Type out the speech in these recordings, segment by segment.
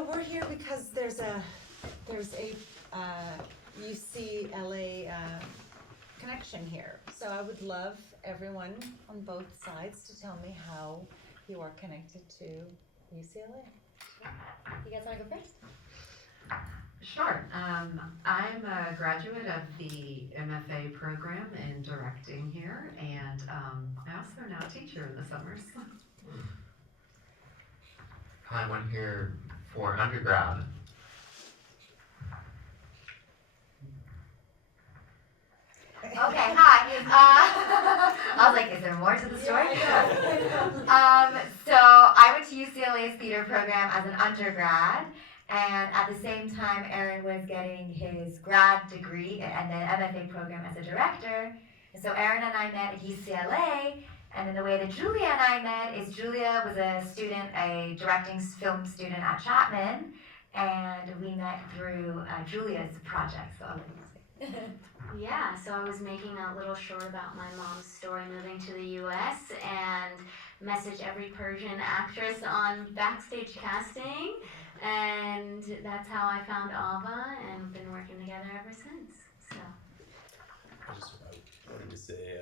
So we're here because there's a UCLA connection here. So I would love everyone on both sides to tell me how you are connected to UCLA. You guys want to go first? Sure. I'm a graduate of the MFA program in directing here, and I also now teacher in the summers. I went here for undergrad. Okay, hi. I was like, is there more to the story? So I went to UCLA's theater program as an undergrad, and at the same time, Aaron was getting his grad degree and then MFA program as a director. And so Aaron and I met at UCLA, and then the way that Julia and I met is Julia was a directing film student at Chapman, and we met through Julia's project. So I'll let you say. Yeah, so I was making a little short about my mom's story moving to the US and messaged every Persian actress on Backstage Casting, and that's how I found Ava and been working together ever since. So I wanted to say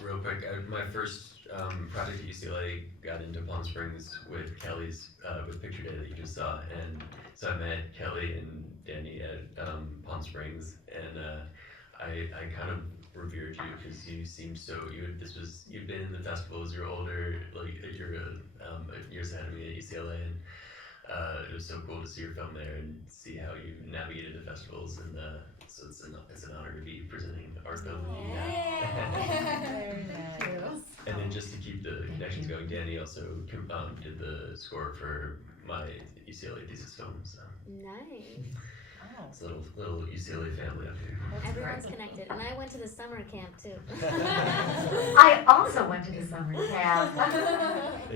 real quick, my first project at UCLA got into Palm Springs with Kelly's with Picture Day that you just saw, and so I met Kelly and Danny at Palm Springs, and I kind of revered you because you seemed so you've been in the festivals, you're older, like you're years ahead of me at UCLA, and it was so cool to see your film there and see how you navigated the festivals, and so it's an honor to be presenting our film. Very nice. And then just to keep the connections going, Danny also did the score for my UCLA thesis film. So nice. Oh. it's a little UCLA family up here. Everyone's connected, and I went to the summer camp too. I also went to the summer camp,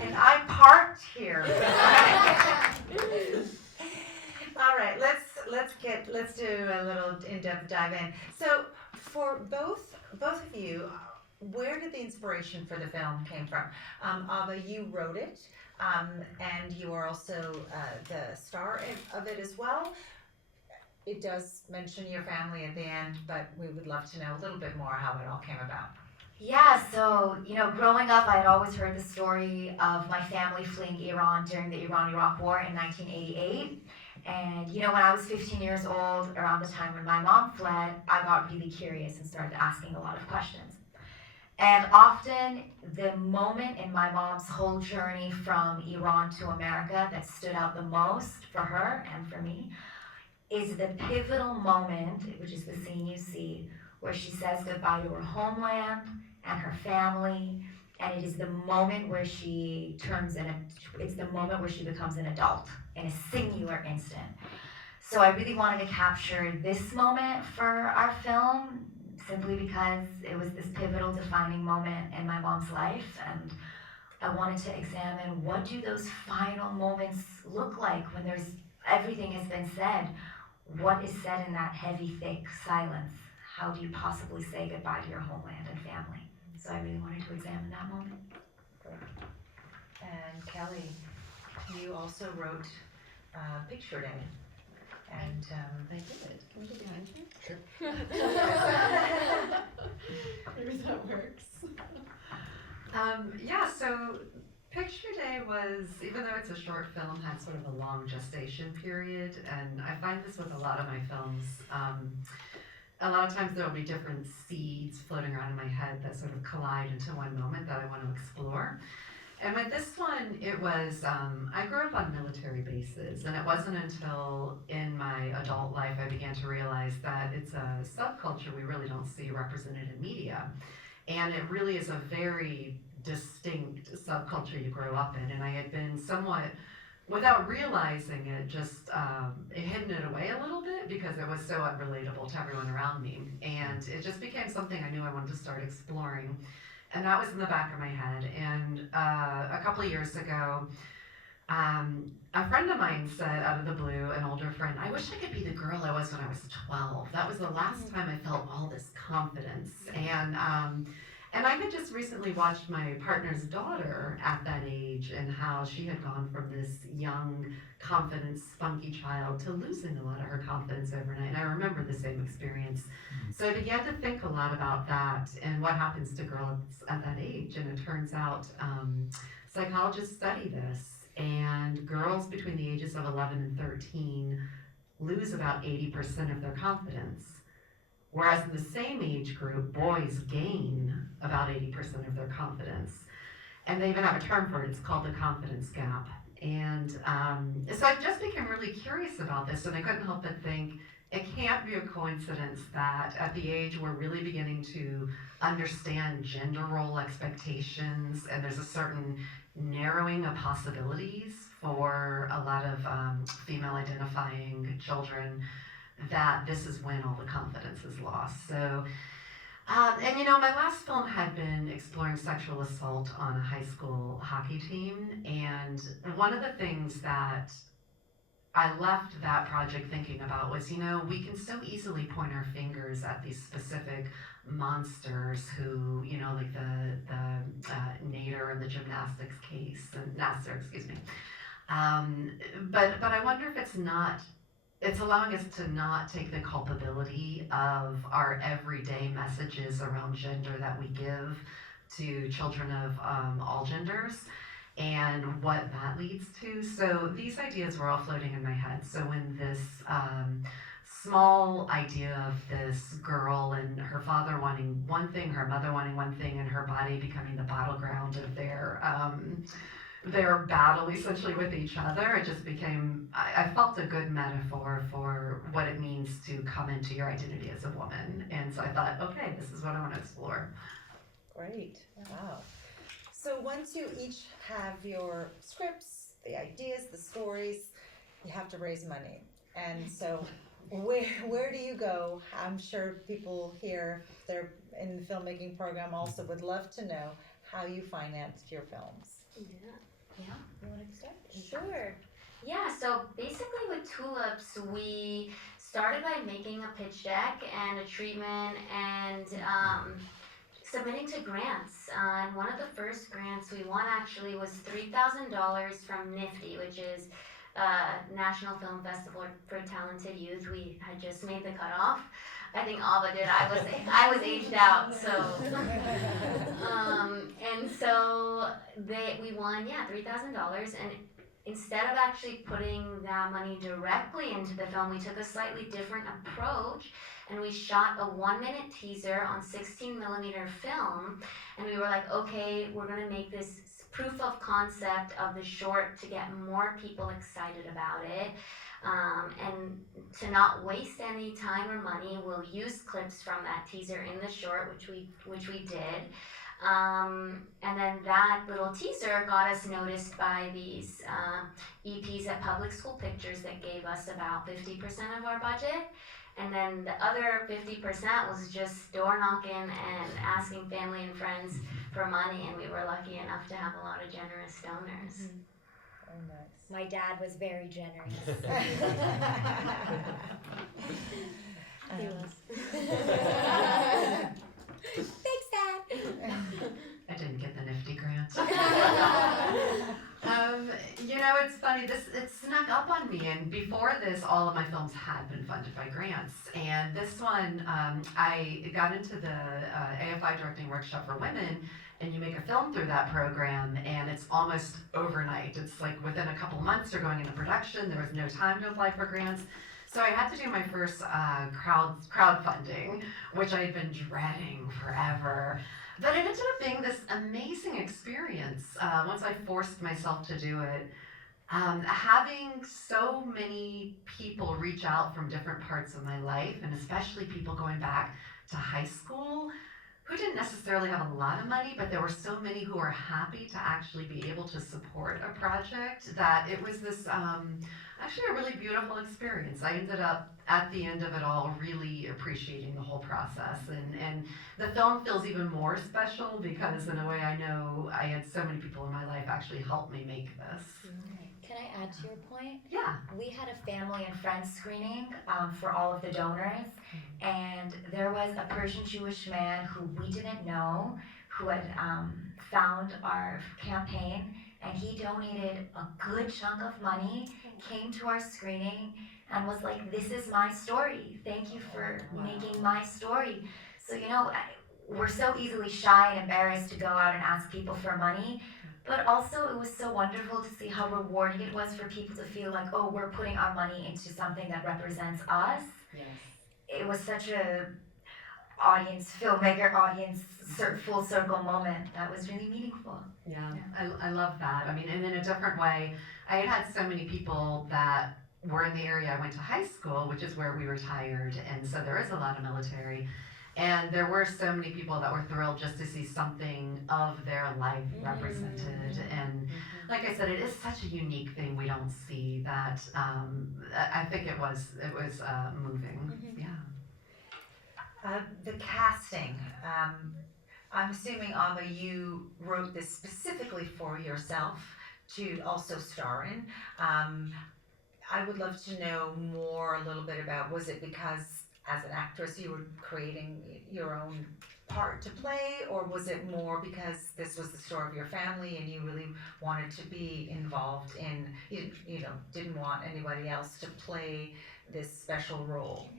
and I parked here. All right, let's do a little in-depth dive in. So for both of you, where did the inspiration for the film came from? Ava, you wrote it, and you are also the star of it as well. It does mention your family at the end, but we would love to know a little bit more how it all came about. Yeah, so, growing up, I had always heard the story of my family fleeing Iran during the Iran-Iraq War in 1988. And, when I was 15 years old, around the time when my mom fled, I got really curious and started asking a lot of questions. And often, the moment in my mom's whole journey from Iran to America that stood out the most for her and for me is the pivotal moment, which is the scene you see, where she says goodbye to her homeland and her family, and it is the moment where she becomes an adult in a singular instant. So I really wanted to capture this moment for our film, simply because it was this pivotal defining moment in my mom's life, and I wanted to examine what do those final moments look like when everything has been said. What is said in that heavy, thick silence? How do you possibly say goodbye to your homeland and family? So I really wanted to examine that moment. And Kelly, you also wrote Picture Day. And I did. Can we do behind you? Sure. Maybe that works. So Picture Day was, even though it's a short film, had sort of a long gestation period, and I find this with a lot of my films. A lot of times there will be different seeds floating around in my head that sort of collide into one moment that I want to explore. And with this one, it was, I grew up on military bases, and it wasn't until in my adult life I began to realize that it's a subculture we really don't see represented in media. And it really is a very distinct subculture you grow up in, and I had been somewhat, without realizing it, just hidden it away a little bit because it was so unrelatable to everyone around me. And it just became something I knew I wanted to start exploring. And that was in the back of my head. And a couple of years ago, a friend of mine said out of the blue, an older friend, I wish I could be the girl I was when I was 12. That was the last time I felt all this confidence. And I had just recently watched my partner's daughter at that age and how she had gone from this young, confident, spunky child to losing a lot of her confidence overnight. And I remember the same experience. So I began to think a lot about that and what happens to girls at that age. And it turns out psychologists study this. And girls between the ages of 11 and 13 lose about 80% of their confidence. Whereas in the same age group, boys gain about 80% of their confidence. And they even have a term for it, it's called the confidence gap. And so I just became really curious about this, and I couldn't help but think, it can't be a coincidence that at the age we're really beginning to understand gender role expectations, and there's a certain narrowing of possibilities for a lot of female identifying children, that this is when all the confidence is lost. So, and my last film had been exploring sexual assault on a high school hockey team, and one of the things that I left that project thinking about was, we can so easily point our fingers at these specific monsters who, like the Nader in the gymnastics case, and Nasser, excuse me. But I wonder if it's allowing us to not take the culpability of our everyday messages around gender that we give to children of all genders and what that leads to. So these ideas were all floating in my head. So when this small idea of this girl and her father wanting one thing, her mother wanting one thing, and her body becoming the battleground of their battle essentially with each other, it just became, I felt a good metaphor for what it means to come into your identity as a woman. And so I thought, okay, this is what I want to explore. Great. Wow. So once you each have your scripts, the ideas, the stories, you have to raise money. And so where do you go? I'm sure people here, if they're in the filmmaking program, also would love to know how you financed your films. Yeah. You want to start? Sure. Yeah, so basically with Tulips, we started by making a pitch deck and a treatment and submitting to grants. And one of the first grants we won actually was $3,000 from NIFTY, which is National Film Festival for Talented Youth. We had just made the cutoff. I think Alba did. I was aged out, so and so we won $3,000, and instead of actually putting that money directly into the film, we took a slightly different approach, and we shot a 1-minute teaser on 16mm film, and we were like, okay, we're gonna make this proof of concept of the short to get more people excited about it. And to not waste any time or money, we'll use clips from that teaser in the short, which we did. And then that little teaser got us noticed by these EPs at Public School Pictures that gave us about 50% of our budget. And then the other 50% was just door knocking and asking family and friends for money, and we were lucky enough to have a lot of generous donors. Mm-hmm. Very nice. My dad was very generous. He was. Thanks, Dad. I didn't get the NIFTY grant. It's funny, it snuck up on me, and before this, all of my films had been funded by grants. And this one, I got into the AFI Directing Workshop for Women, and you make a film through that program, and it's almost overnight. It's like within a couple months you're going into production. There was no time to apply for grants. So I had to do my first crowdfunding, which I had been dreading forever. But it ended up being this amazing experience once I forced myself to do it. Having so many people reach out from different parts of my life, and especially people going back to high school who didn't necessarily have a lot of money, but there were so many who were happy to actually be able to support a project, that it was this actually a really beautiful experience. I ended up, at the end of it all, really appreciating the whole process. And the film feels even more special because, in a way, I know I had so many people in my life actually help me make this. Can I add to your point? Yeah. We had a family and friends screening for all of the donors, and there was a Persian Jewish man who we didn't know, who had found our campaign, and he donated a good chunk of money, came to our screening, and was like, "This is my story. Thank you for making my story." So, we're so easily shy and embarrassed to go out and ask people for money, but also it was so wonderful to see how rewarding it was for people to feel like, oh, we're putting our money into something that represents us. Yes. It was such a filmmaker audience full circle moment that was really meaningful. Yeah, I love that. I mean, and in a different way, I had so many people that were in the area I went to high school, which is where we retired, and so there is a lot of military. And there were so many people that were thrilled just to see something of their life represented. And like I said, it is such a unique thing we don't see that I think it was moving. Yeah. The casting. I'm assuming, Ava, you wrote this specifically for yourself to also star in. I would love to know more a little bit about, was it because as an actress you were creating your own part to play, or was it more because this was the story of your family and you really wanted to be involved in, didn't want anybody else to play this special role?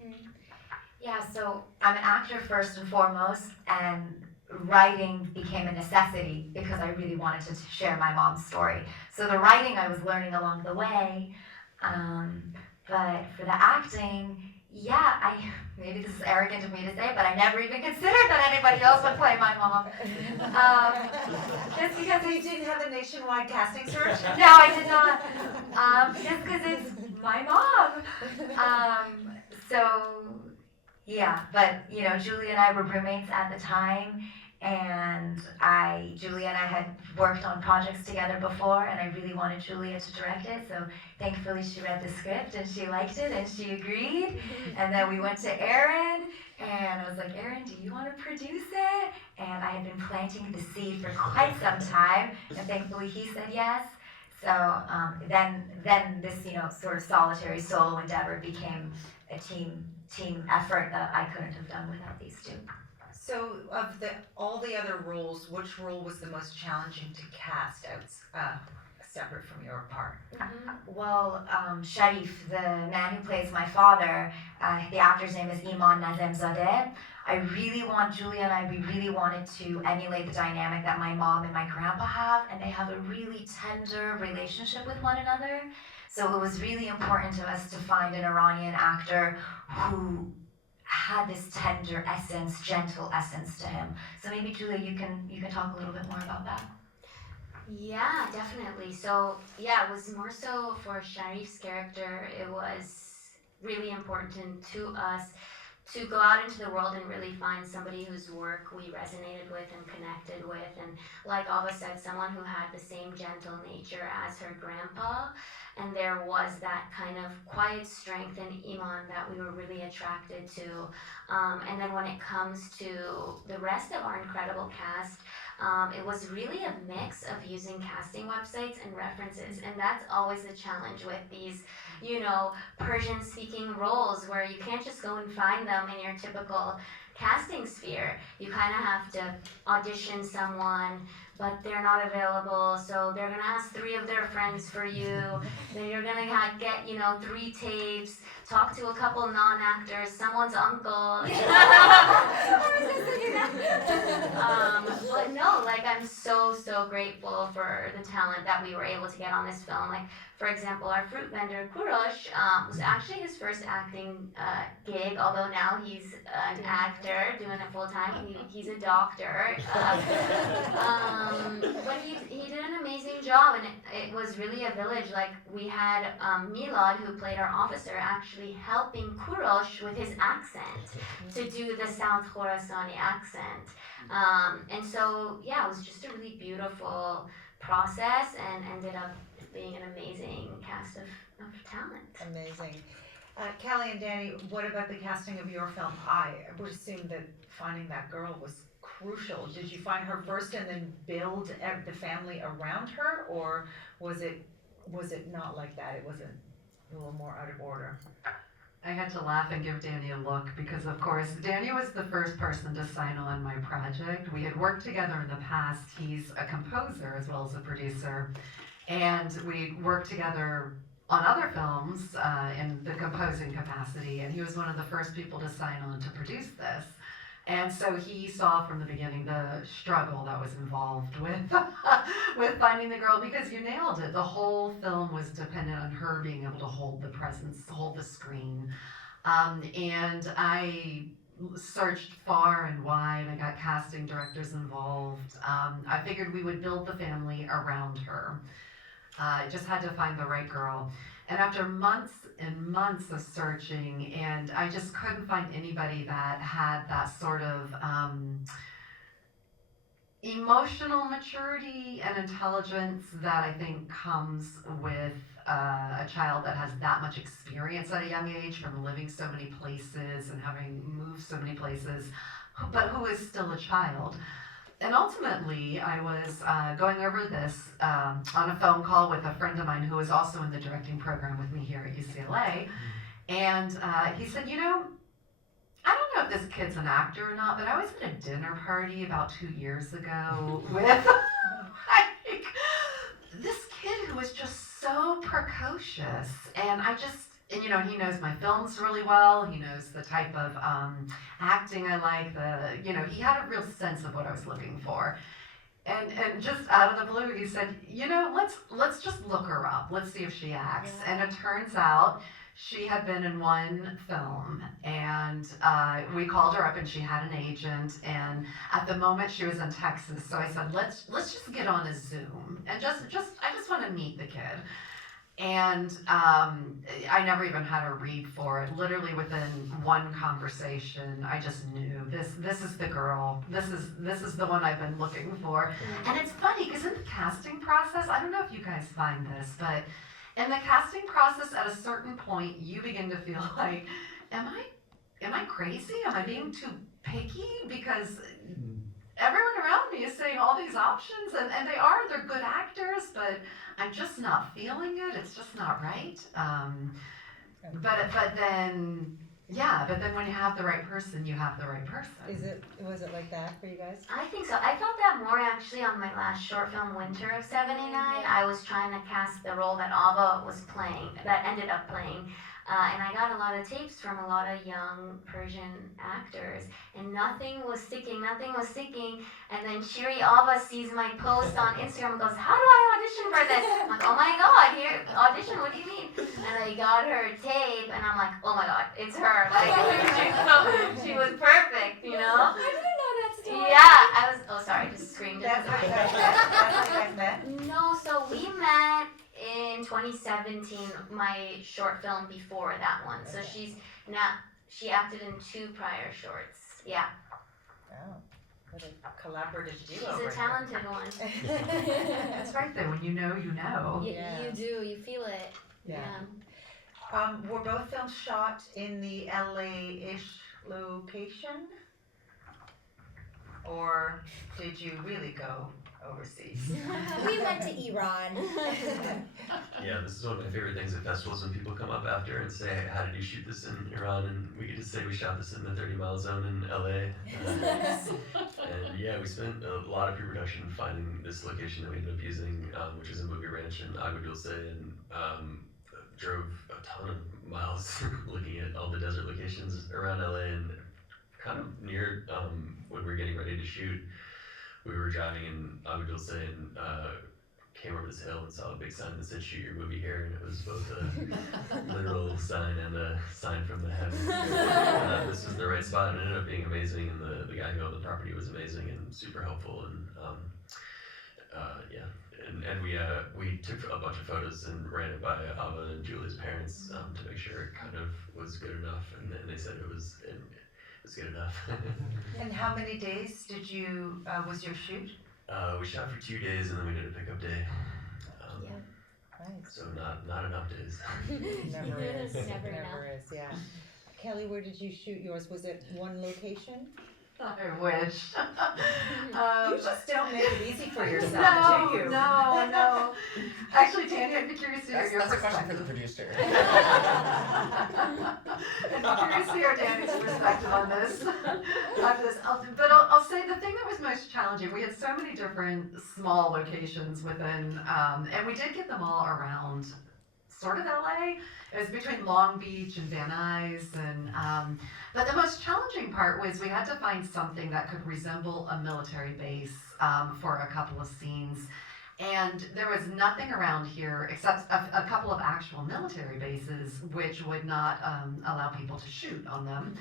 Yeah, so I'm an actor first and foremost, and writing became a necessity because I really wanted to share my mom's story. So the writing I was learning along the way, but for the acting, maybe this is arrogant of me to say, but I never even considered that anybody else would play my mom. Just because You didn't have a nationwide casting search? No, I did not. Just because it's my mom. But Julie and I were roommates at the time, and Julia and I had worked on projects together before, and I really wanted Julia to direct it, so thankfully she read the script and she liked it and she agreed. And then we went to Aaron, and I was like, "Aaron, do you want to produce it?" And I had been planting the seed for quite some time, and thankfully he said yes. So then this sort of solitary solo endeavor became a team effort that I couldn't have done without these two. So of all the other roles, which role was the most challenging to cast out, separate from your part? Well, Sharif, the man who plays my father, the actor's name is Lalezarzadeh. Julia and I, we really wanted to emulate the dynamic that my mom and my grandpa have, and they have a really tender relationship with one another. So it was really important to us to find an Iranian actor who had this tender essence, gentle essence to him. So maybe Julia, you can talk a little bit more about that. Yeah, definitely. So it was more so for Sharif's character. It was really important to us to go out into the world and really find somebody whose work we resonated with and connected with. And like Ava said, someone who had the same gentle nature as her grandpa. And there was that kind of quiet strength and iman that we were really attracted to. And then when it comes to the rest of our incredible cast, it was really a mix of using casting websites and references. And that's always the challenge with these, Persian-speaking roles where you can't just go and find them in your typical casting sphere. You kind of have to audition someone, but they're not available, so they're gonna ask 3 of their friends for you. Then you're gonna get 3 tapes, talk to a couple non-actors, someone's uncle. But no, I'm so grateful for the talent that we were able to get on this film. For example, our fruit vendor, Kurosh, was actually his first acting gig, although now he's an actor doing it full time. He's a doctor. But he did an amazing job, and it was really a village. We had Milad, who played our officer, actually helping Kurosh with his accent to do the South Khorasani accent. And so, it was just a really beautiful process and ended up being an amazing cast of talent. Amazing. Callie and Danny, what about the casting of your film? I would assume that finding that girl was crucial. Did you find her first and then build the family around her, or was it not like that? It was a little more out of order? I had to laugh and give Danny a look because, of course, Danny was the first person to sign on my project. We had worked together in the past. He's a composer as well as a producer, and we worked together on other films in the composing capacity, and he was one of the first people to sign on to produce this. And so he saw from the beginning the struggle that was involved with with finding the girl, because you nailed it. The whole film was dependent on her being able to hold the presence, hold the screen. And I searched far and wide. I got casting directors involved. I figured we would build the family around her. I just had to find the right girl. And after months and months of searching, and I just couldn't find anybody that had that sort of emotional maturity and intelligence that I think comes with a child that has that much experience at a young age, from living so many places and having moved so many places, but who is still a child. And ultimately, I was going over this on a phone call with a friend of mine who was also in the directing program with me here at UCLA. And he said, you know, I don't know if this kid's an actor or not, but I was at a dinner party about 2 years ago with like, this kid who was just so precocious. And and you know, he knows my films really well. He knows the type of acting I like. You know, he had a real sense of what I was looking for. And just out of the blue, he said, you know, let's just look her up. Let's see if she acts. And it turns out she had been in one film, and we called her up, and she had an agent. And at the moment, she was in Texas. So I said, let's just get on a Zoom, and I just want to meet the kid. And I never even had a read for it. Literally within one conversation, I just knew this is the girl. This is the one I've been looking for. And it's funny because in the casting process, I don't know if you guys find this, but in the casting process, at a certain point, you begin to feel like, am I crazy? Am I being too picky? Because everyone around me is saying all these options, and they're good actors, but I'm just not feeling it. It's just not right. But then when you have the right person, you have the right person. Was it like that for you guys? I think so. I felt that more actually on my last short film, Winter of '79. I was trying to cast the role that Ava was playing, that ended up playing. And I got a lot of tapes from a lot of young Persian actors, and nothing was sticking. And then Shiri Ava sees my post on Instagram and goes, "How do I audition for this?" I'm like, "Oh my God, here, audition, what do you mean?" And I got her tape, and I'm like, "Oh my God, it's her." Like, she was perfect, you know? I didn't know that story. Yeah, oh sorry, I just screamed. That's how you guys met? No, so we met in 2017, my short film before that one. So she acted in 2 prior shorts. Yeah. Oh, what a collaborative duo. She's a talented one. That's right there. When you know, you know. Yeah. You do, you feel it. Yeah. Were both films shot in the LA-ish location? Or did you really go overseas? We went to Iran. Yeah, this is one of my favorite things at festivals, when people come up after and say, "How did you shoot this in Iran?" And we get to say we shot this in the 30-mile zone in LA. And yeah, we spent a lot of pre-production finding this location that we ended up using, which is a movie ranch in Agua Dulce, and drove a ton of miles looking at all the desert locations around LA. And kind of near when we were getting ready to shoot, we were driving in Agua Dulce and came over this hill and saw a big sign that said "Shoot your movie here," and it was both a literal sign and a sign from the heavens. This was the right spot, and it ended up being amazing, and the guy who owned the property was amazing and super helpful, and and we took a bunch of photos and ran it by Ava and Julie's parents to make sure it kind of was good enough, and they said it was good enough. And how many days was your shoot? We shot for 2 days, and then we did a pickup day. Nice. So not enough days. Never is. Never Never is, yeah. Kelly, where did you shoot yours? Was it one location? I wish. You just don't make it easy for yourself, No, do you? no. Actually, Tanya, I'd be curious to hear your That's a question for the perspective. producer. I'd be curious to hear Danny's perspective on this. But I'll say the thing that was most challenging, we had so many different small locations within, and we did get them all around sort of LA. It was between Long Beach and Van Nuys, and but the most challenging part was we had to find something that could resemble a military base for a couple of scenes. And there was nothing around here except a couple of actual military bases, which would not allow people to shoot on them.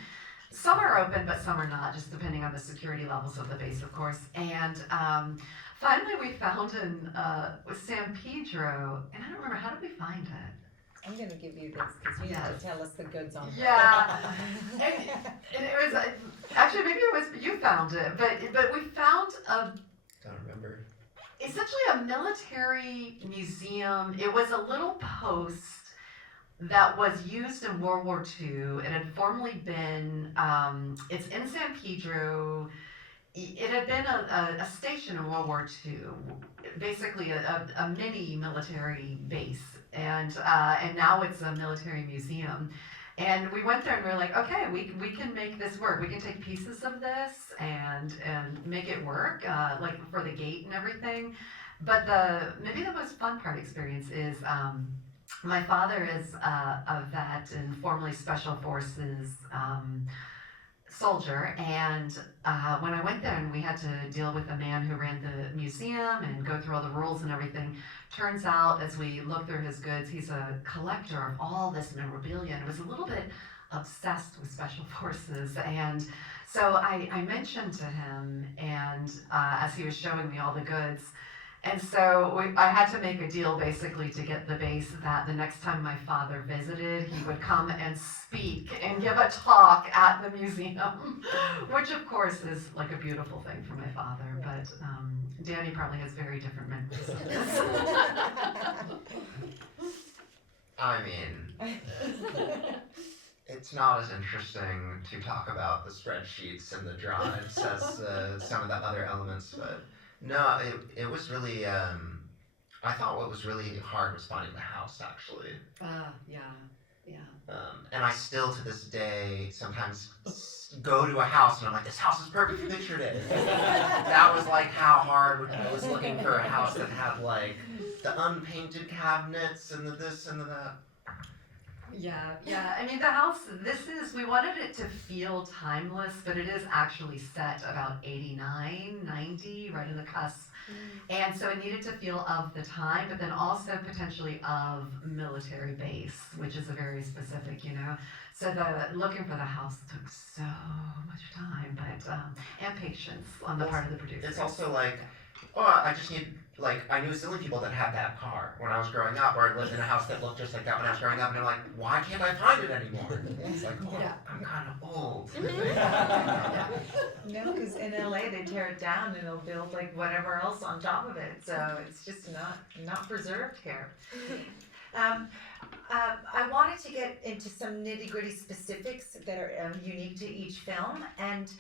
Some are open, but some are not, just depending on the security levels of the base, of course. And finally, we found in San Pedro, and I don't remember, how did we find it? I'm going to give you this because you Yes. need to tell us the goods on it. Yeah. And it was, actually, maybe it was you found it, but we found Don't remember. essentially a military museum. It was a little post that was used in World War II. It had formerly been, it's in San Pedro. It had been a station in World War II, basically a mini military base, and now it's a military museum. And we went there and we were like, okay, we can make this work. We can take pieces of this and make it work, like for the gate and everything. But maybe the most fun part experience is my father is a vet and formerly Special Forces soldier, and when I went there and we had to deal with the man who ran the museum and go through all the rules and everything, turns out as we look through his goods, he's a collector of all this memorabilia and was a little bit obsessed with Special Forces. And so I mentioned to him, and as he was showing me all the goods, and so I had to make a deal basically to get the base that the next time my father visited, he would come and speak and give a talk at the museum, which of course is like a beautiful thing for my father, but Danny probably has very different memories of this. I mean, it's not as interesting to talk about the spreadsheets and the drives as some of the other elements, but no, it was really, I thought what was really hard was finding the house, actually. Yeah. And I still, to this day, sometimes go to a house and I'm like, this house is perfect for Picture Day. That was like how hard I was looking for a house that had like the unpainted cabinets and the this and the that. Yeah. I mean, the house, we wanted it to feel timeless, but it is actually set about 89, 90, right in the cusp. And so it needed to feel of the time, but then also potentially of military base, which is a very specific, So looking for the house took so much time, but and patience on the part of the producer. It's also like, I just need, I knew a zillion people that had that car when I was growing up, or I lived in a house that looked just like that when I was growing up, and they're like, why can't I find it anymore? It's like, I'm kind of old. No, because in LA they tear it down and they'll build like whatever else on top of it, so it's just not preserved here. I wanted to get into some nitty-gritty specifics that are unique to each film, and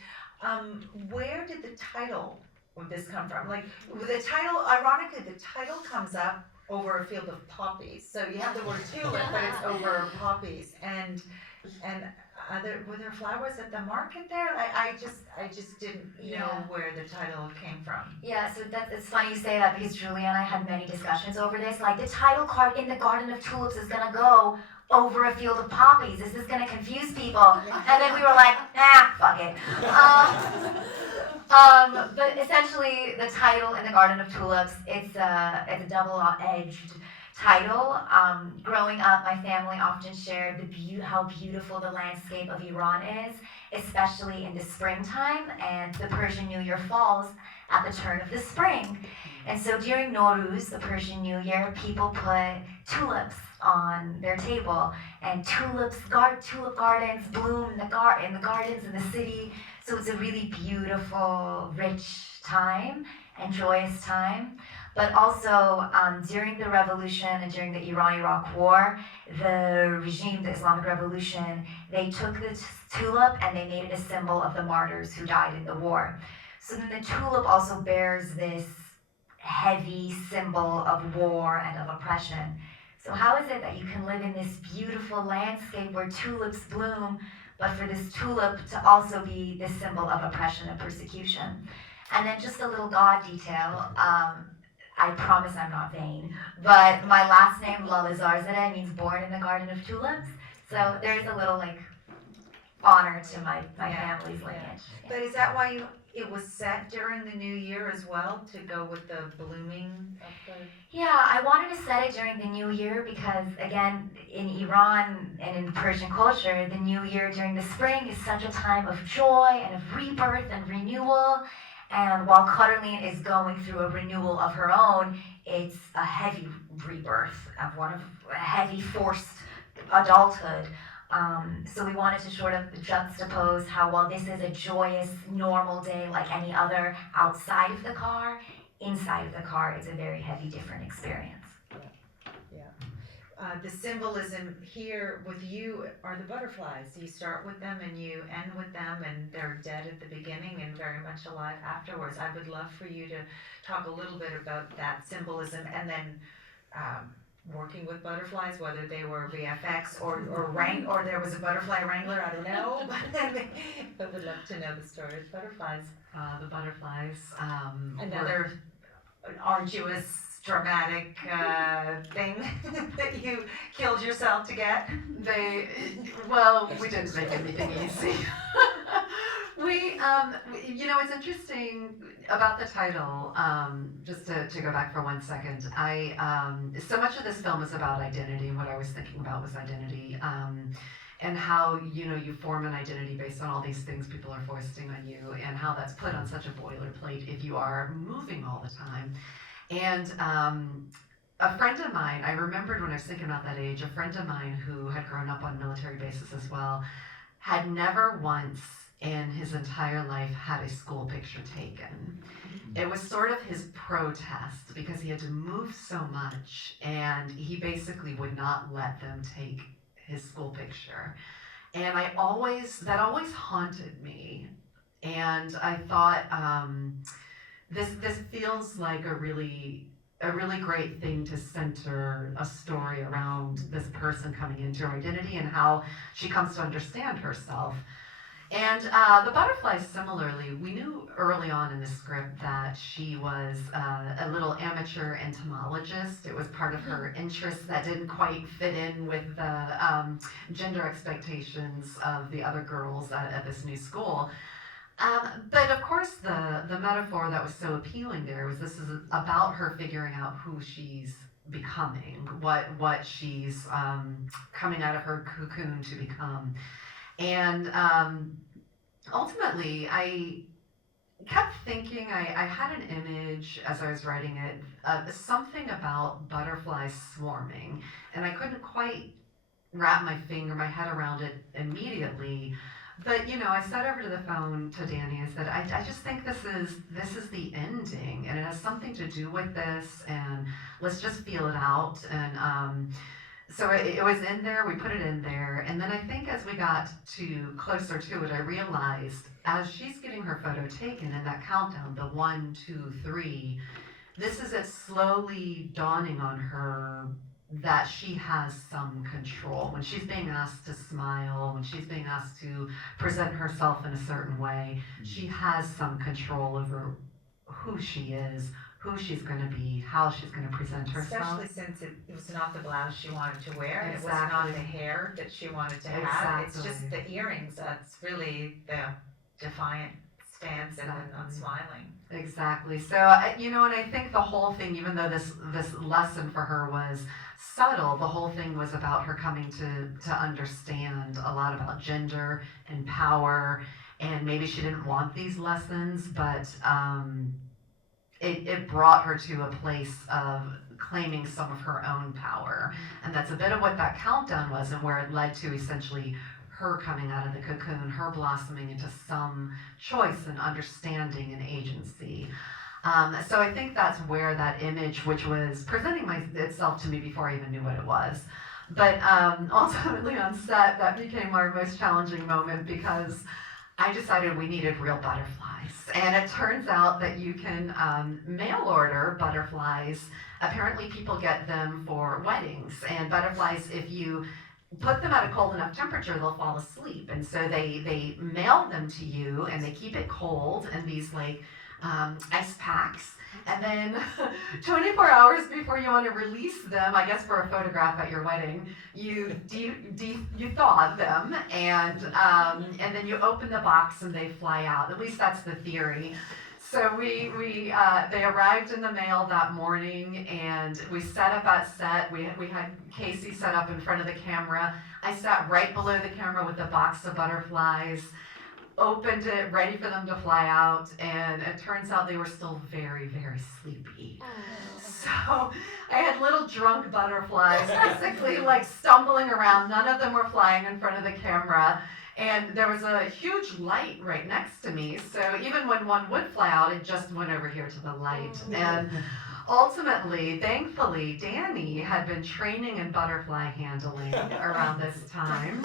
where did the title of this come from? Like the title, ironically, the title comes up over a field of poppies. So you have the word tulip, but it's over poppies. And were there flowers at the market there? I just didn't know where the title came from. Yeah, so it's funny you say that because Julie and I had many discussions over this. Like the title card in the Garden of Tulips is gonna go over a field of poppies. Is this gonna confuse people? And then we were like, fuck it. But essentially, the title in the Garden of Tulips, it's a double-edged title. Growing up, my family often shared how beautiful the landscape of Iran is, especially in the springtime, and the Persian New Year falls at the turn of the spring. And so during Nowruz, the Persian New Year, people put tulips on their table, and tulip gardens bloom in the gardens in the city. So it's a really beautiful, rich time and joyous time. But also, during the revolution and during the Iran-Iraq War, the regime, the Islamic Revolution, they took the tulip and they made it a symbol of the martyrs who died in the war. So then the tulip also bears this heavy symbol of war and of oppression. So how is it that you can live in this beautiful landscape where tulips bloom, but for this tulip to also be this symbol of oppression and persecution? And then just a little God detail. I promise I'm not vain, but my last name, Lalezarzadeh, means born in the Garden of Tulips. So there's a little honor to my family's lineage. But is that why it was set during the new year as well, to go with the blooming of the... Yeah, I wanted to set it during the new year because, again, in Iran and in Persian culture, the new year during the spring is such a time of joy and of rebirth and renewal. And while Caroline is going through a renewal of her own, it's a heavy rebirth of a heavy forced adulthood. So we wanted to sort of juxtapose how, while this is a joyous, normal day like any other outside of the car, inside of the car it's a very heavy, different experience. The symbolism here with you are the butterflies. You start with them and you end with them, and they're dead at the beginning and very much alive afterwards. I would love for you to talk a little bit about that symbolism, and then working with butterflies, whether they were VFX or there was a butterfly wrangler, I don't know. But would love to know the story of butterflies. The butterflies. Another arduous, dramatic thing that you killed yourself to get. We didn't make anything easy. It's interesting about the title, just to go back for 1 second. So much of this film is about identity, and what I was thinking about was identity, and how, you form an identity based on all these things people are foisting on you, and how that's put on such a boilerplate if you are moving all the time. And a friend of mine, I remembered when I was thinking about that age, a friend of mine who had grown up on military bases as well, had never once in his entire life had a school picture taken. It was sort of his protest because he had to move so much, and he basically would not let them take his school picture. And that always haunted me. And I thought, this feels like a really great thing to center a story around this person coming into her identity and how she comes to understand herself. And the butterflies, similarly, we knew early on in the script that she was a little amateur entomologist. It was part of her interest that didn't quite fit in with the gender expectations of the other girls at this new school. But of course, the metaphor that was so appealing there was this is about her figuring out who she's becoming, what she's coming out of her cocoon to become. And ultimately, I kept thinking, I had an image as I was writing it, something about butterflies swarming, and I couldn't quite wrap my head around it immediately. But I said over to the phone to Danny, I said, I just think this is the ending, and it has something to do with this, and let's just feel it out. And so it was in there, we put it in there, and then I think as we got closer to it, I realized as she's getting her photo taken in that countdown, the 1, 2, 3, this is it slowly dawning on her that she has some control. When she's being asked to smile, when she's being asked to present herself in a certain way, she has some control over who she is, who she's going to be, how she's going to present herself. Especially since it was not the blouse she wanted to wear, and Exactly. it was not the hair that she wanted to have. It's just the earrings that's really the defiant stance and the not smiling. Exactly. So, and I think the whole thing, even though this lesson for her was subtle, the whole thing was about her coming to understand a lot about gender and power, and maybe she didn't want these lessons, but it brought her to a place of claiming some of her own power. And that's a bit of what that countdown was, and where it led to essentially her coming out of the cocoon, her blossoming into some choice and understanding and agency. So I think that's where that image, which was presenting itself to me before I even knew what it was. But ultimately on set, that became our most challenging moment because I decided we needed real butterflies. And it turns out that you can mail order butterflies. Apparently people get them for weddings. And butterflies, if you put them at a cold enough temperature, they'll fall asleep. And so they mail them to you and they keep it cold in these like ice packs. And then 24 hours before you want to release them, I guess for a photograph at your wedding, you thaw them and then you open the box and they fly out. At least that's the theory. So they arrived in the mail that morning and we set up at set. We had Casey set up in front of the camera. I sat right below the camera with a box of butterflies, opened it, ready for them to fly out, and it turns out they were still very, very sleepy. So I had little drunk butterflies basically like stumbling around. None of them were flying in front of the camera. And there was a huge light right next to me. So even when one would fly out, it just went over here to the light. And ultimately, thankfully, Danny had been training in butterfly handling around this time.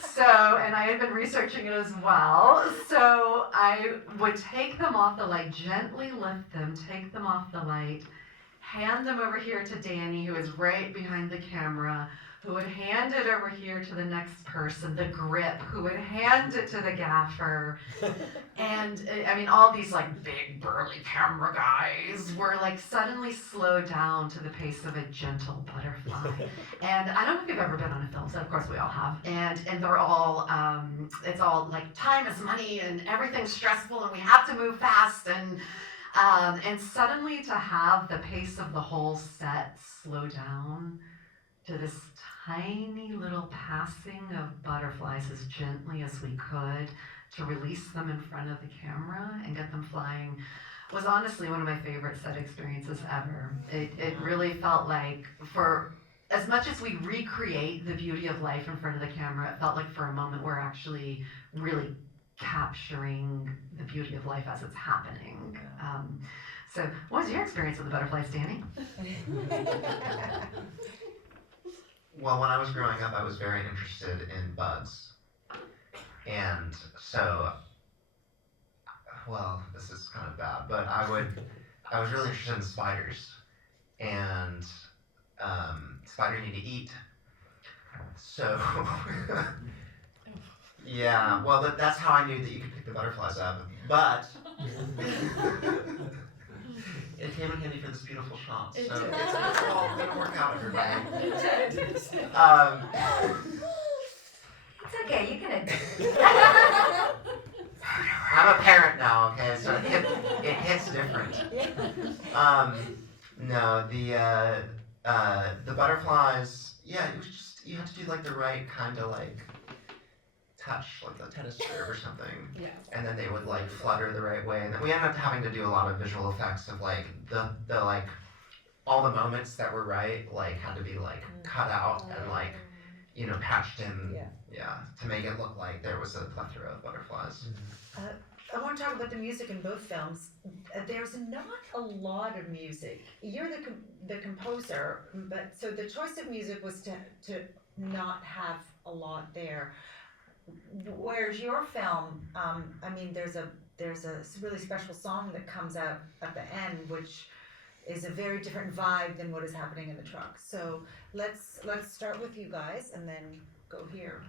So, and I had been researching it as well. So I would take them off the light, gently lift them, take them off the light, hand them over here to Danny, who is right behind the camera, who would hand it over here to the next person, the grip, who would hand it to the gaffer. And I mean, all these like big burly camera guys were like suddenly slowed down to the pace of a gentle butterfly. And I don't know if you've ever been on a film, so of course we all have. And they're all, it's all like time is money and everything's stressful and we have to move fast. And suddenly to have the pace of the whole set slow down to this tiny little passing of butterflies as gently as we could to release them in front of the camera and get them flying was honestly one of my favorite set experiences ever. It really felt like, for as much as we recreate the beauty of life in front of the camera, it felt like for a moment we're actually really capturing the beauty of life as it's happening. So what was your experience with the butterflies, Danny? Well, when I was growing up, I was very interested in bugs. And so, well, this is kind of bad, but I was really interested in spiders. And spiders need to eat. So, yeah, well, that's how I knew that you could pick the butterflies up. But it came in handy for this beautiful shot. So it's all gonna work out, everybody. It's okay, you can I'm a parent now, okay, so it hits different. No, the butterflies, yeah, it was just, you had to do like the right kind of like touch, like the tennis serve or something. Yeah. And then they would like flutter the right way. And then we ended up having to do a lot of visual effects of like the like all the moments that were right, like had to be like cut out and like, you know, patched in. Yeah, to make it look like there was a plethora of butterflies. I want to talk about the music in both films. There's not a lot of music. You're the composer, but so the choice of music was to not have a lot there. Whereas your film, I mean, there's a really special song that comes out at the end, which is a very different vibe than what is happening in the truck. So let's start with you guys and then go here.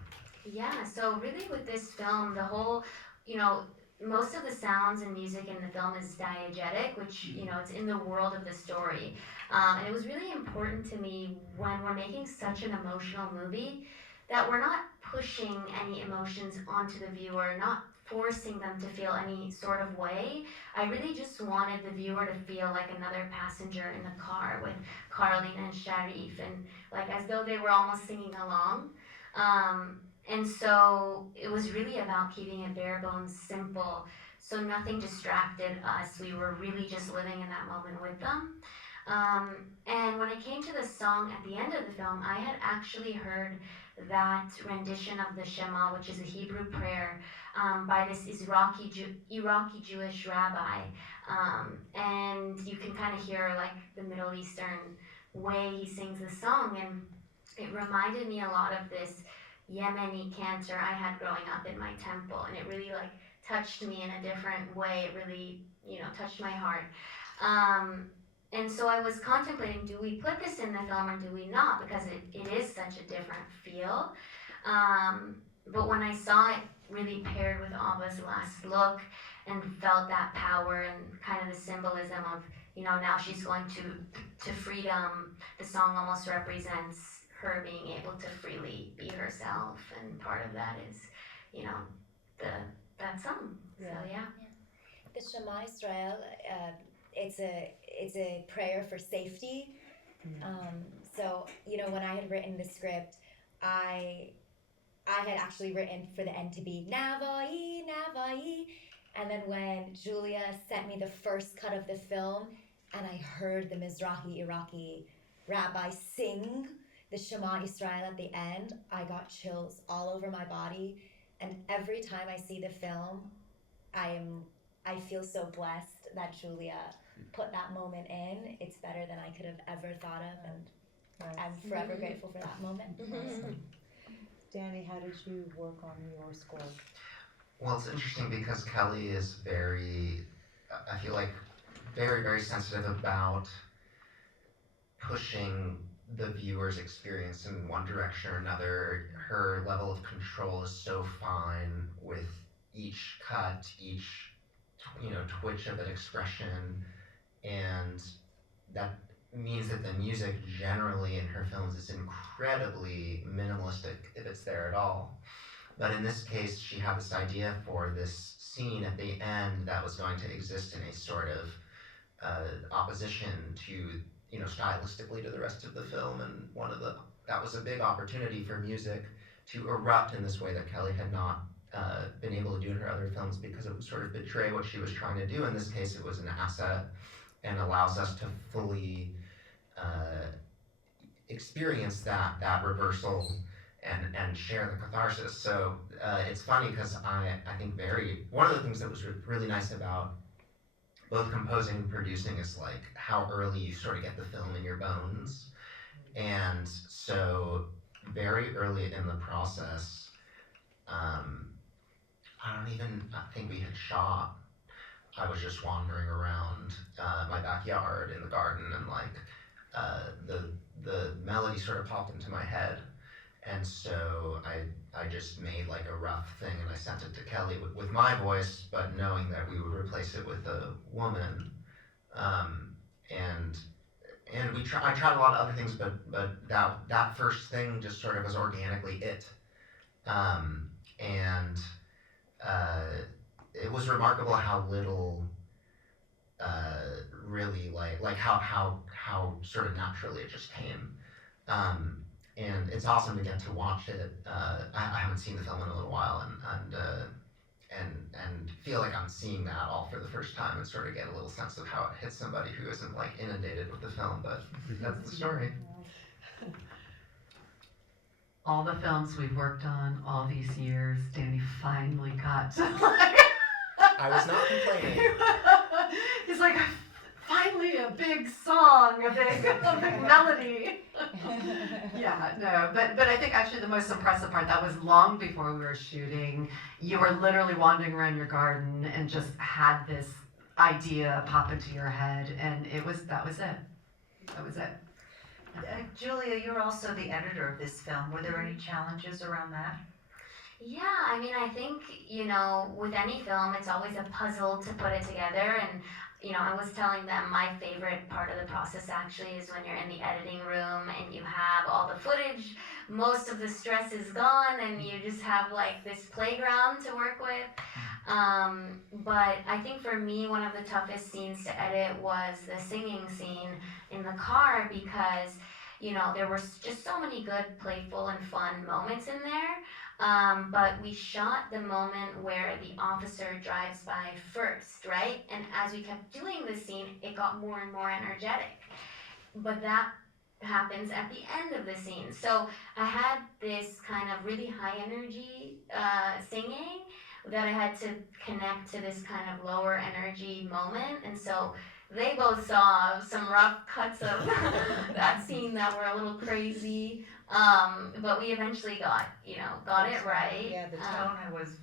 Yeah, so really with this film, the whole, you know, most of the sounds and music in the film is diegetic, which, you know, it's in the world of the story. And it was really important to me when we're making such an emotional movie that we're not pushing any emotions onto the viewer, not forcing them to feel any sort of way. I really just wanted the viewer to feel like another passenger in the car with Carlene and Sharif, and like as though they were almost singing along. And so it was really about keeping it bare bones simple, so nothing distracted us. We were really just living in that moment with them. And when it came to the song at the end of the film, I had actually heard that rendition of the Shema, which is a Hebrew prayer, by this Iraqi Jewish rabbi. And you can kind of hear like the Middle Eastern way he sings the song, and it reminded me a lot of this Yemeni cantor I had growing up in my temple, and it really like touched me in a different way. It really, touched my heart. And so I was contemplating, do we put this in the film or do we not? Because it is such a different feel. But when I saw it really paired with Abba's last look and felt that power and kind of the symbolism of, now she's going to freedom, the song almost represents her being able to freely be herself. And part of that is, that song. So, yeah. The Shema Israel, it's a prayer for safety. So when I had written the script, I had actually written for the end to be Navai, Navai, and then when Julia sent me the first cut of the film, and I heard the Mizrahi Iraqi rabbi sing the Shema Israel at the end, I got chills all over my body, and every time I see the film, I feel so blessed that Julia put that moment in. It's better than I could have ever thought of, and I'm forever grateful for that moment. Awesome. Danny, how did you work on your score? Well, it's interesting because Kelly is I feel like, very, very sensitive about pushing the viewer's experience in one direction or another. Her level of control is so fine with each cut, each twitch of an expression, and that means that the music generally in her films is incredibly minimalistic, if it's there at all. But in this case, she had this idea for this scene at the end that was going to exist in a sort of opposition to, stylistically to the rest of the film, and that was a big opportunity for music to erupt in this way that Kelly had not been able to do in her other films, because it would sort of betray what she was trying to do. In this case, it was an asset and allows us to fully experience that reversal and share the catharsis. So it's funny because I think one of the things that was really nice about both composing and producing is like how early you sort of get the film in your bones. And so very early in the process, I don't even think we had shot. I was just wandering around my backyard in the garden, and like the melody sort of popped into my head, and so I just made like a rough thing and I sent it to Kelly with my voice, but knowing that we would replace it with a woman, and I tried a lot of other things, but that first thing just sort of was organically it, and it was remarkable how little really like how sort of naturally it just came, and it's awesome to get to watch it. I haven't seen the film in a little while, and feel like I'm seeing that all for the first time, and sort of get a little sense of how it hits somebody who isn't like inundated with the film, but that's the story. All the films we've worked on all these years, Danny finally got to I was not complaining. He's like, finally a big song, a big melody. Yeah, no, but I think actually the most impressive part, that was long before we were shooting. You were literally wandering around your garden and just had this idea pop into your head, and that was it. That was it. Julia, you're also the editor of this film. Were there any challenges around that? Yeah, I mean, I think, with any film, it's always a puzzle to put it together. And, I was telling them my favorite part of the process actually is when you're in the editing room and you have all the footage, most of the stress is gone, and you just have like this playground to work with. But I think for me, one of the toughest scenes to edit was the singing scene in the car, because there were just so many good, playful, and fun moments in there. But we shot the moment where the officer drives by first, right? And as we kept doing the scene, it got more and more energetic. but that happens at the end of the scene. So I had this kind of really high energy singing that I had to connect to this kind of lower energy moment, and so they both saw some rough cuts of that scene that were a little crazy. But we eventually got it right. Yeah, the tone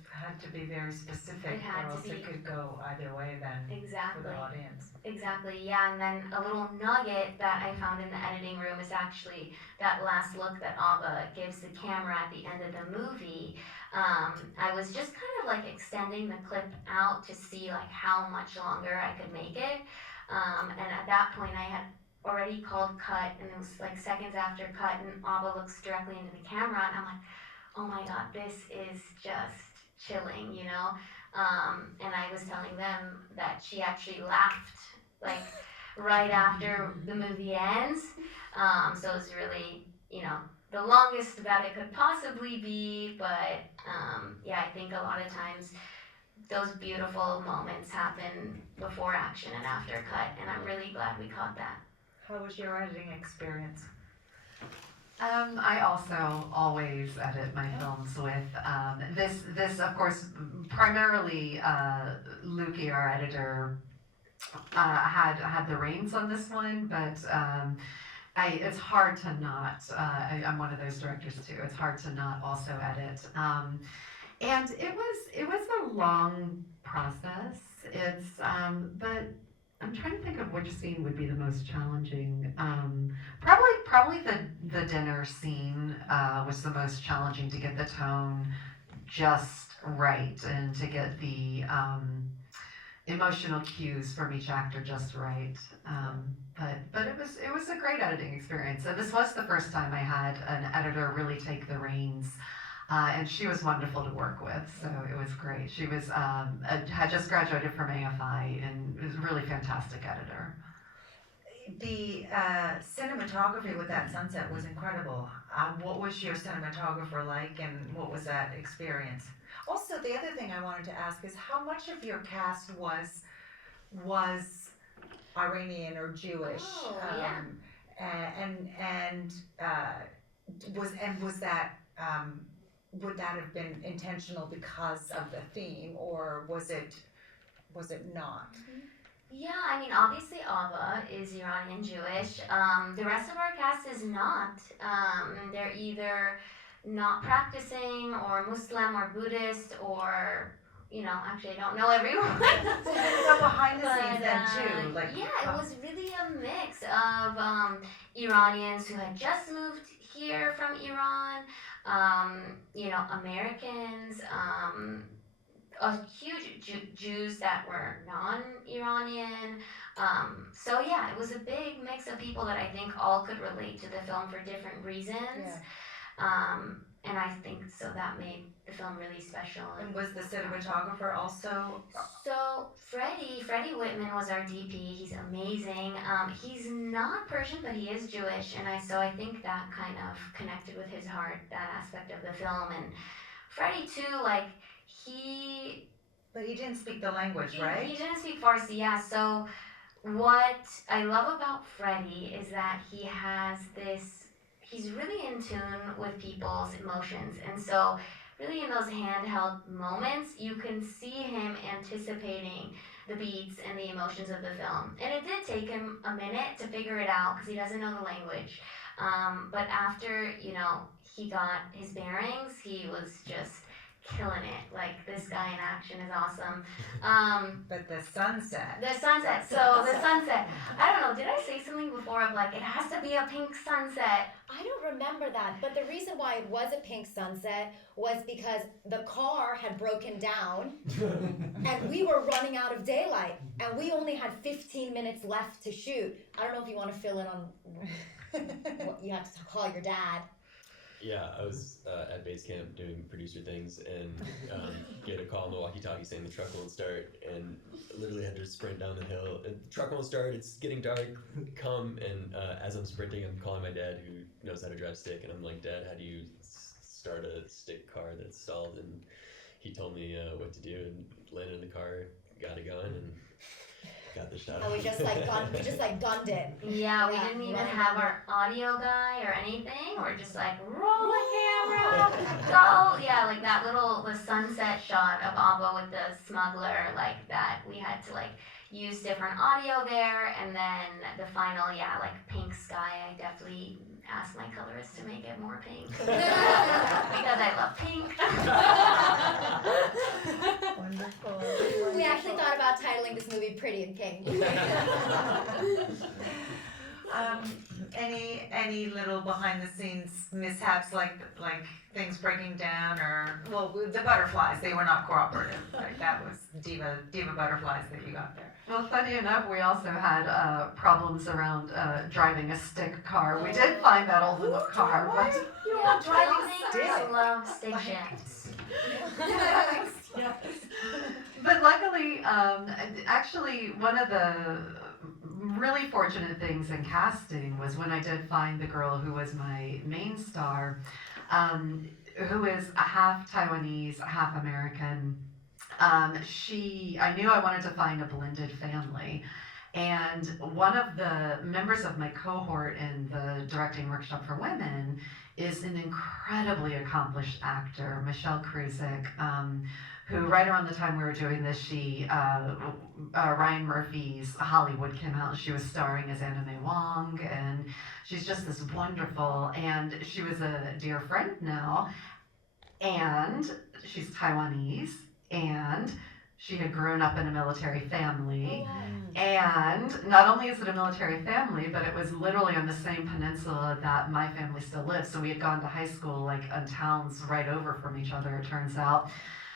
had to be very specific, It had or to else be. it could go either way then for Exactly. the audience. Exactly, yeah, and then a little nugget that I found in the editing room is actually that last look that Ava gives the camera at the end of the movie. I was just kind of like extending the clip out to see like how much longer I could make it. And at that point I had already called cut, and it was like seconds after cut, and Ava looks directly into the camera, and I'm like, oh my god, this is just chilling, you know? And I was telling them that she actually laughed like right after the movie ends. So it was really, the longest that it could possibly be. But yeah, I think a lot of times those beautiful moments happen before action and after cut, and I'm really glad we caught that. How was your editing experience? I also always edit my films with this of course, primarily Lukey, our editor, had the reins on this one, but it's hard to not. I'm one of those directors too. It's hard to not also edit, and it was a long process. It's but I'm trying to think of which scene would be the most challenging. Probably the dinner scene was the most challenging to get the tone just right and to get the emotional cues from each actor just right. But it was a great editing experience. And this was the first time I had an editor really take the reins. And she was wonderful to work with, so it was great. She was had just graduated from AFI and was a really fantastic editor. The cinematography with that sunset was incredible. What was your cinematographer like, and what was that experience? Also, the other thing I wanted to ask is how much of your cast was Iranian or Jewish? Oh, yeah. And was that would that have been intentional because of the theme, or was it not? Yeah, I mean, obviously Ava is Iranian Jewish. The rest of our cast is not. They're either not practicing, or Muslim, or Buddhist, or, actually I don't know everyone. So behind the scenes then too, yeah, it was really a mix of Iranians who had just moved here from Iran, Americans, a huge Jews that were non-Iranian. So yeah, it was a big mix of people that I think all could relate to the film for different reasons. Yeah. And I think so that made the film really special. And was the cinematographer also? So Freddie Whitman was our DP. He's amazing. He's not Persian, but he is Jewish, and so I think that kind of connected with his heart, that aspect of the film. And Freddie too, But he didn't speak the language, right? He didn't speak Farsi, yeah. So what I love about Freddie is that he's really in tune with people's emotions. And so really in those handheld moments, you can see him anticipating the beats and the emotions of the film. And it did take him a minute to figure it out because he doesn't know the language. But after, he got his bearings, he was just killing it. Like, this guy in action is awesome. But the sunset. The sunset. So the sunset. I don't know. Did I say something before of it has to be a pink sunset? I don't remember that, but the reason why it was a pink sunset was because the car had broken down and we were running out of daylight and we only had 15 minutes left to shoot. I don't know if you want to fill in on what you had to call your dad. Yeah, I was at base camp doing producer things and get a call on the walkie-talkie saying the truck won't start, and literally had to sprint down the hill. The truck won't start, it's getting dark, come. And as I'm sprinting, I'm calling my dad, who knows how to drive stick, and I'm like, Dad, how do you start a stick car that's stalled? And he told me what to do, and landed in the car, got it going, and got the shot. Oh, we just like gunned it. Yeah, we Yeah, didn't even right. have our audio guy or anything. We're just like, roll the camera, go. Yeah, like that the sunset shot of Ava with the smuggler, like that. We had to like use different audio there, and then the final, yeah, like pink sky. I definitely asked my colorist to make it more pink because I love pink. Wonderful. We actually thought about titling this movie Pretty in Pink. Any little behind the scenes mishaps like things breaking down or the butterflies, they were not cooperative. Like that was diva butterflies that you got there. Well, funny enough, we also had problems around driving a stick car. We did find that old enough car, but Yeah, stick. filmmakers love stick shifts. yes. But luckily, actually, one of the really fortunate things in casting was when I did find the girl who was my main star, who is a half Taiwanese, half American. I knew I wanted to find a blended family. And one of the members of my cohort in the directing workshop for women is an incredibly accomplished actor, Michelle Kruzik, who right around the time we were doing this, Ryan Murphy's Hollywood came out and she was starring as Anna May Wong, and she's just this wonderful, and she was a dear friend now, and she's Taiwanese, and she had grown up in a military family. And not only is it a military family, but it was literally on the same peninsula that my family still lives. So we had gone to high school like in towns right over from each other, it turns out.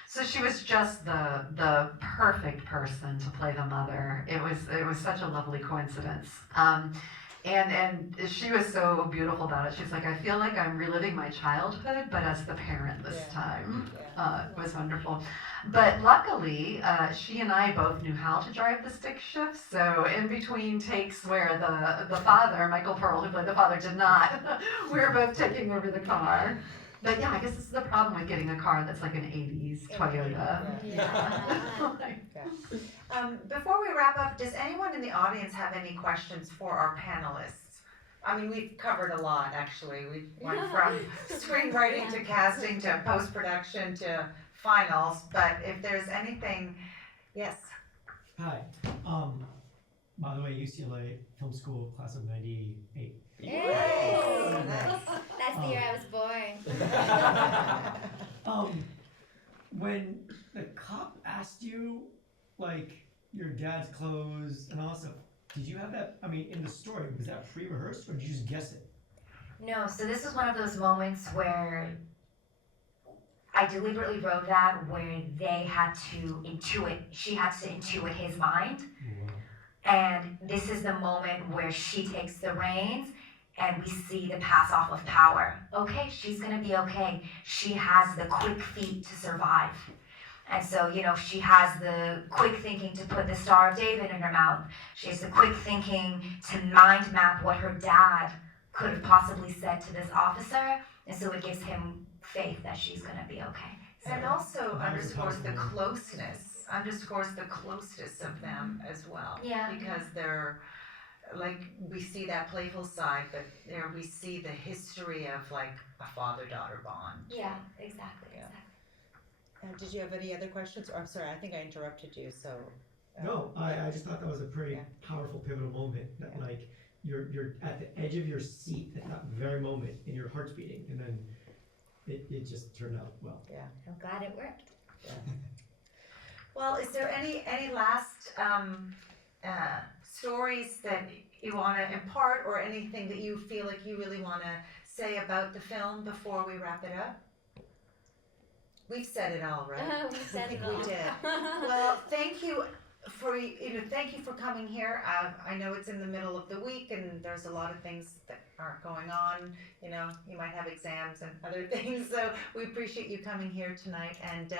So she was just the perfect person to play the mother. It was such a lovely coincidence. And she was so beautiful about it. She's like, I feel like I'm reliving my childhood, but as the parent this time. It was wonderful. But luckily, she and I both knew how to drive the stick shift. So in between takes where the father, Michael Pearl, who played the father, did not, we were both taking over the car. But yeah, I guess this is the problem with getting a car that's like an 80s Toyota. Before we wrap up, does anyone in the audience have any questions for our panelists? I mean, we've covered a lot, actually. We went from screenwriting to casting to post-production to finals, but if there's anything, yes. Hi. By the way, UCLA Film School, class of '98. Yay! That's the year I was born. When the cop asked you, like, your dad's clothes and all that stuff, did you have that? I mean, in the story, was that pre-rehearsed or did you just guess it? No, so this was one of those moments where I deliberately wrote that where they had to intuit, she had to intuit his mind. And this is the moment where she takes the reins and we see the pass off of power. Okay, she's gonna be okay. She has the quick feet to survive. And so, she has the quick thinking to put the Star of David in her mouth. She has the quick thinking to mind map what her dad could have possibly said to this officer. And so it gives him faith that she's gonna be okay. And it also That was underscores the powerful. closeness of them as well. Yeah. Because they're, like, we see that playful side, but there we see the history of, like, a father-daughter bond. Yeah, exactly. Did you have any other questions? Or I'm sorry, I think I interrupted you, so. No, I just thought that was a pretty powerful, pivotal moment. That like you're at the edge of your seat at that very moment, and your heart's beating, and then it just turned out well. I'm glad it worked. Well, is there any last stories that you want to impart, or anything that you feel like you really want to say about the film before we wrap it up? We've said it all, right? We said I think it all. we did. Well, thank you for coming here. I know it's in the middle of the week and there's a lot of things that are going on. You might have exams and other things. So we appreciate you coming here tonight and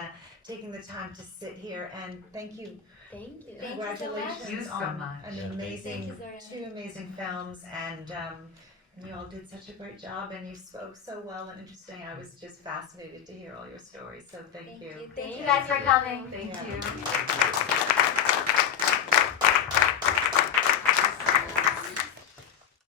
taking the time to sit here. And thank you. Thank you. Thank you so much. Congratulations Thank you so on much. an Yeah, amazing, thank you. two amazing films, and you all did such a great job, and you spoke so well and interesting. I was just fascinated to hear all your stories. So thank you. Thank You guys for coming. Thank Yeah. you.